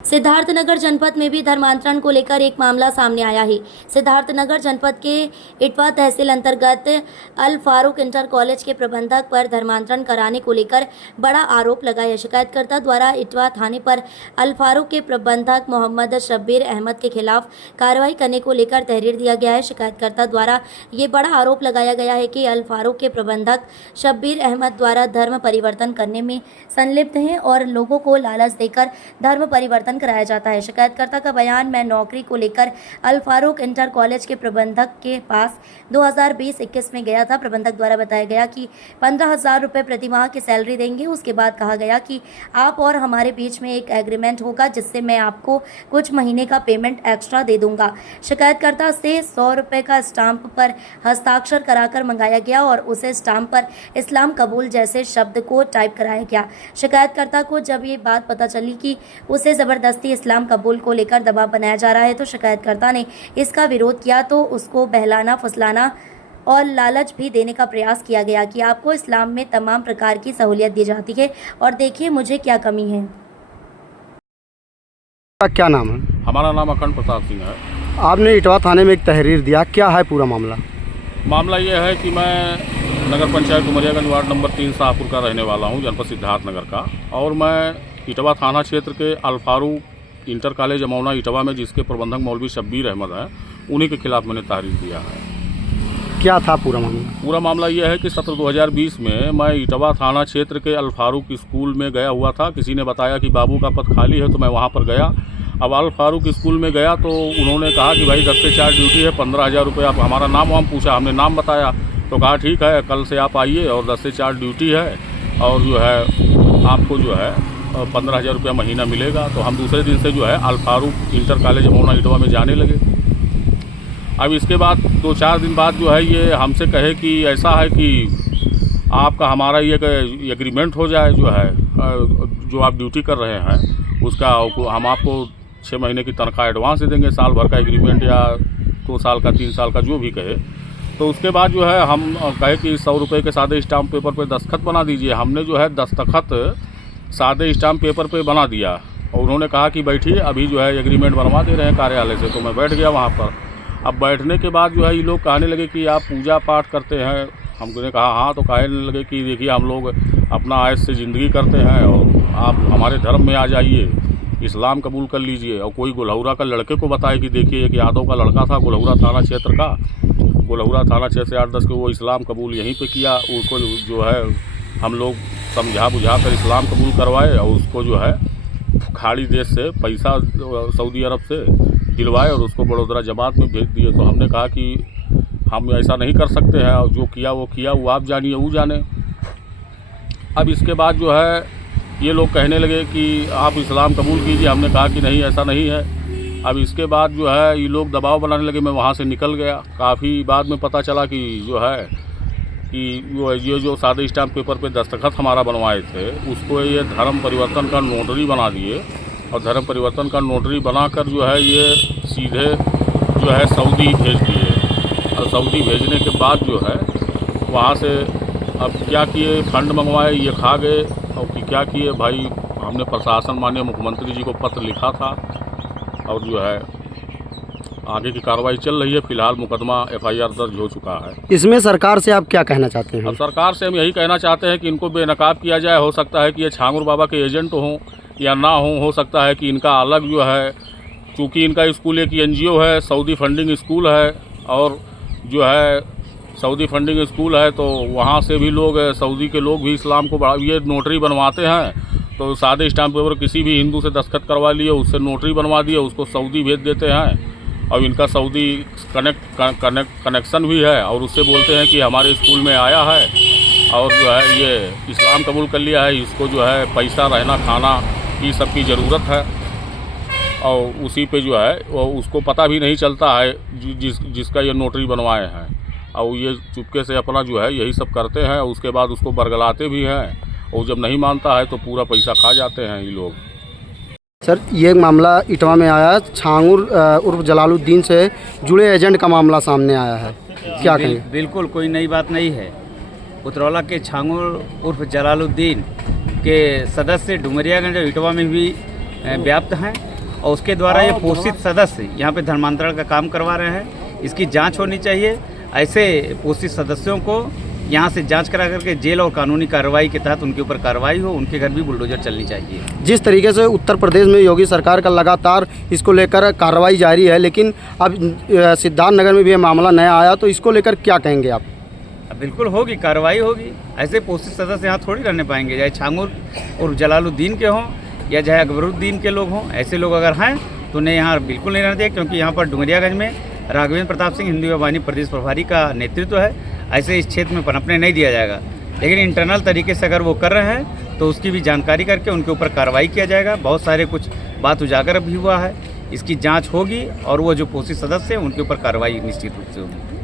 सिद्धार्थनगर जनपद में भी धर्मांतरण को लेकर एक मामला सामने आया है। सिद्धार्थनगर जनपद के इटवा तहसील अंतर्गत अल फारूक इंटर कॉलेज के प्रबंधक पर धर्मांतरण कराने को लेकर बड़ा आरोप लगा है। शिकायतकर्ता द्वारा इटवा थाने पर अल फारूक के प्रबंधक मोहम्मद शब्बीर अहमद के खिलाफ कार्रवाई करने को लेकर तहरीर दिया गया है। शिकायतकर्ता द्वारा ये बड़ा आरोप लगाया गया है कि अल फारूक के प्रबंधक शब्बीर अहमद द्वारा धर्म परिवर्तन करने में संलिप्त हैं और लोगों को लालच देकर धर्म परिवर्तन कराया जाता है। शिकायतकर्ता का बयान, मैं नौकरी को लेकर अल फारूक इंटर कॉलेज के प्रबंधक के पास 2020-21 में गया था। प्रबंधक द्वारा बताया गया कि 15,000 रुपये प्रति माह की सैलरी देंगे। उसके बाद कहा गया कि आप और हमारे बीच में एक एग्रीमेंट होगा जिससे मैं आपको कुछ महीने का पेमेंट एक्स्ट्रा दे दूंगा। शिकायतकर्ता से 100 रुपये का स्टाम्प पर हस्ताक्षर कराकर मंगाया गया और उसे स्टाम्प पर इस्लाम कबूल जैसे शब्द को टाइप कराया गया। शिकायतकर्ता को जब ये बात पता चली कि उसे जबरदस्ती इस्लाम कबूल को लेकर दबाव बनाया जा रहा है तो शिकायतकर्ता ने इसका विरोध किया तो उसको बहलाना, फुसलाना और लालच भी देने का प्रयास किया गया कि आपको इस्लाम में तमाम प्रकार की सहूलियत दी जाती है और देखिए मुझे क्या कमी है। क्या नाम है? हमारा नाम अखंड प्रताप सिंह है। आपने इटवा थाने में एक तहरीर दिया, क्या है पूरा मामला? मामला ये है कि मैं नगर पंचायत डुमरियागंज वार्ड नंबर 3 शाहपुर का रहने वाला हूँ, जनपद सिद्धार्थनगर का, और मैं इटवा थाना क्षेत्र के अल फारूक इंटर कॉलेज अमौना इटवा में जिसके प्रबंधक मौलवी शब्बीर अहमद हैं, उन्हीं के खिलाफ मैंने तहरीर दिया है। क्या था पूरा मामला? पूरा मामला ये है कि सत्र 2020 में मैं इटवा थाना क्षेत्र के अल फारूक स्कूल में गया हुआ था। किसी ने बताया कि बाबू का पद खाली है तो मैं वहाँ पर गया। अब अल फारूक स्कूल में गया तो उन्होंने कहा कि भाई 10 से 4 ड्यूटी है, 15,000 रुपये। आप हमारा नाम वाम पूछा, हमने नाम बताया तो कहा ठीक है कल से आप आइए और 10 से 4 ड्यूटी है और जो है आपको जो है 15,000 रुपया महीना मिलेगा। तो हम दूसरे दिन से जो है अल फारूक इंटर कॉलेज अमौना इटवा में जाने लगे। अब इसके बाद 2-4 दिन बाद जो है ये हमसे कहे कि ऐसा है कि आपका हमारा ये एग्रीमेंट हो जाए, जो है जो आप ड्यूटी कर रहे हैं उसका हम आपको 6 महीने की तनख्वाह एडवांस दे देंगे, साल भर का एग्रीमेंट या 2 साल का 3 साल का जो भी कहे। तो उसके बाद जो है हम कहे कि 100 रुपये के सादे स्टाम्प पेपर पे दस्तखत बना दीजिए। हमने जो है दस्तखत सादे स्टाम्प पेपर पे बना दिया और उन्होंने कहा कि बैठिए, अभी जो है एग्रीमेंट बनवा दे रहे हैं कार्यालय से। तो मैं बैठ गया वहाँ पर। अब बैठने के बाद जो है ये लोग कहने लगे कि आप पूजा पाठ करते हैं। हमने कहा हाँ, तो कहने लगे कि देखिए हम लोग अपना आयत से ज़िंदगी करते हैं और आप हमारे धर्म में आ जाइए, इस्लाम कबूल कर लीजिए। और कोई गुलहौरा का लड़के को बताए कि देखिए एक यादव का लड़का था गुलहौरा थाना क्षेत्र का, गुलहौरा थाना क्षेत्र से 8-10 के, वो इस्लाम कबूल यहीं पे किया। उसको जो है हम लोग समझा बुझा कर इस्लाम कबूल करवाए और उसको जो है खाड़ी देश से पैसा सऊदी अरब से दिलवाए और उसको बड़ोदरा जमात में भेज दिए। तो हमने कहा कि हम ऐसा नहीं कर सकते हैं और जो किया वो आप जानिए, वो जाने। अब इसके बाद जो है ये लोग कहने लगे कि आप इस्लाम कबूल कीजिए। हमने कहा कि नहीं, ऐसा नहीं है। अब इसके बाद जो है ये लोग दबाव बनाने लगे। मैं वहाँ से निकल गया। काफ़ी बाद में पता चला कि जो है कि ये जो सादे स्टाम्प पेपर पे दस्तखत हमारा बनवाए थे उसको ये धर्म परिवर्तन का नोटरी बना दिए और धर्म परिवर्तन का नोटरी बनाकर जो है ये सीधे जो है सऊदी भेज दिए। और सऊदी भेजने के बाद जो है वहाँ से अब क्या किए, फंड मंगवाए, ये खा गए। और कि क्या किए भाई, हमने प्रशासन माननीय मुख्यमंत्री जी को पत्र लिखा था और जो है आगे की कार्रवाई चल रही है। फिलहाल मुकदमा FIR दर्ज हो चुका है। इसमें सरकार से आप क्या कहना चाहते हैं? अब सरकार से हम यही कहना चाहते हैं कि इनको बेनकाब किया जाए। हो सकता है कि ये छांगुर बाबा के एजेंट हों या ना हो सकता है कि इनका अलग जो है, चूँकि इनका स्कूल एक NGO है, सऊदी फंडिंग स्कूल है और जो है सऊदी फंडिंग स्कूल है तो वहाँ से भी लोग, सऊदी के लोग भी इस्लाम को ये नोटरी बनवाते हैं। तो सादे स्टाम्प पेपर किसी भी हिंदू से दस्तखत करवा लिए, उससे नोटरी बनवा दिए, उसको सऊदी भेज देते हैं और इनका सऊदी कनेक्शन भी है और उससे बोलते हैं कि हमारे स्कूल में आया है और जो है ये इस्लाम कबूल कर लिया है, इसको जो है पैसा, रहना, खाना ये सब की ज़रूरत है। और उसी पे जो है वो उसको पता भी नहीं चलता है जिसका ये नोटरी बनवाए हैं और ये चुपके से अपना जो है यही सब करते हैं। उसके बाद उसको बरगलाते भी हैं और जब नहीं मानता है तो पूरा पैसा खा जाते हैं ये लोग। सर, ये मामला इटवा में आया, छांगुर उर्फ जलालुद्दीन से जुड़े एजेंट का मामला सामने आया है, क्या कहेंगे? बिल्कुल कोई नई बात नहीं है। उतरौला के छांगुर उर्फ जलालुद्दीन के सदस्य डुमरियागंज इटवा में भी व्याप्त हैं और उसके द्वारा ये पोषित सदस्य यहाँ पे धर्मांतरण का काम करवा रहे हैं। इसकी जांच होनी चाहिए। ऐसे पोषित सदस्यों को यहाँ से जांच करा करके जेल और कानूनी कार्रवाई के तहत उनके ऊपर कार्रवाई हो, उनके घर भी बुलडोजर चलनी चाहिए। जिस तरीके से उत्तर प्रदेश में योगी सरकार का लगातार इसको लेकर कार्रवाई जारी है, लेकिन अब सिद्धार्थनगर में भी ये मामला नया आया, तो इसको लेकर क्या कहेंगे आप? बिल्कुल होगी, कार्रवाई होगी। ऐसे पोषित सदस्य यहाँ थोड़ी रहने पाएंगे, चाहे छांगुर और जलालुद्दीन के हों या चाहे अकबरुद्दीन के लोग हों। ऐसे लोग अगर हैं तो उन्हें यहाँ बिल्कुल नहीं रहना चाहिए, क्योंकि यहाँ पर डुमरियागंज में राघवेंद्र प्रताप सिंह हिंदू वाहिनी प्रदेश प्रभारी का नेतृत्व है। ऐसे इस क्षेत्र में पनपने नहीं दिया जाएगा, लेकिन इंटरनल तरीके से अगर वो कर रहे हैं तो उसकी भी जानकारी करके उनके ऊपर कार्रवाई किया जाएगा। बहुत सारे कुछ बात उजागर भी हुआ है, इसकी जांच होगी और वो जो पोषित सदस्य हैं उनके ऊपर कार्रवाई निश्चित रूप से होगी।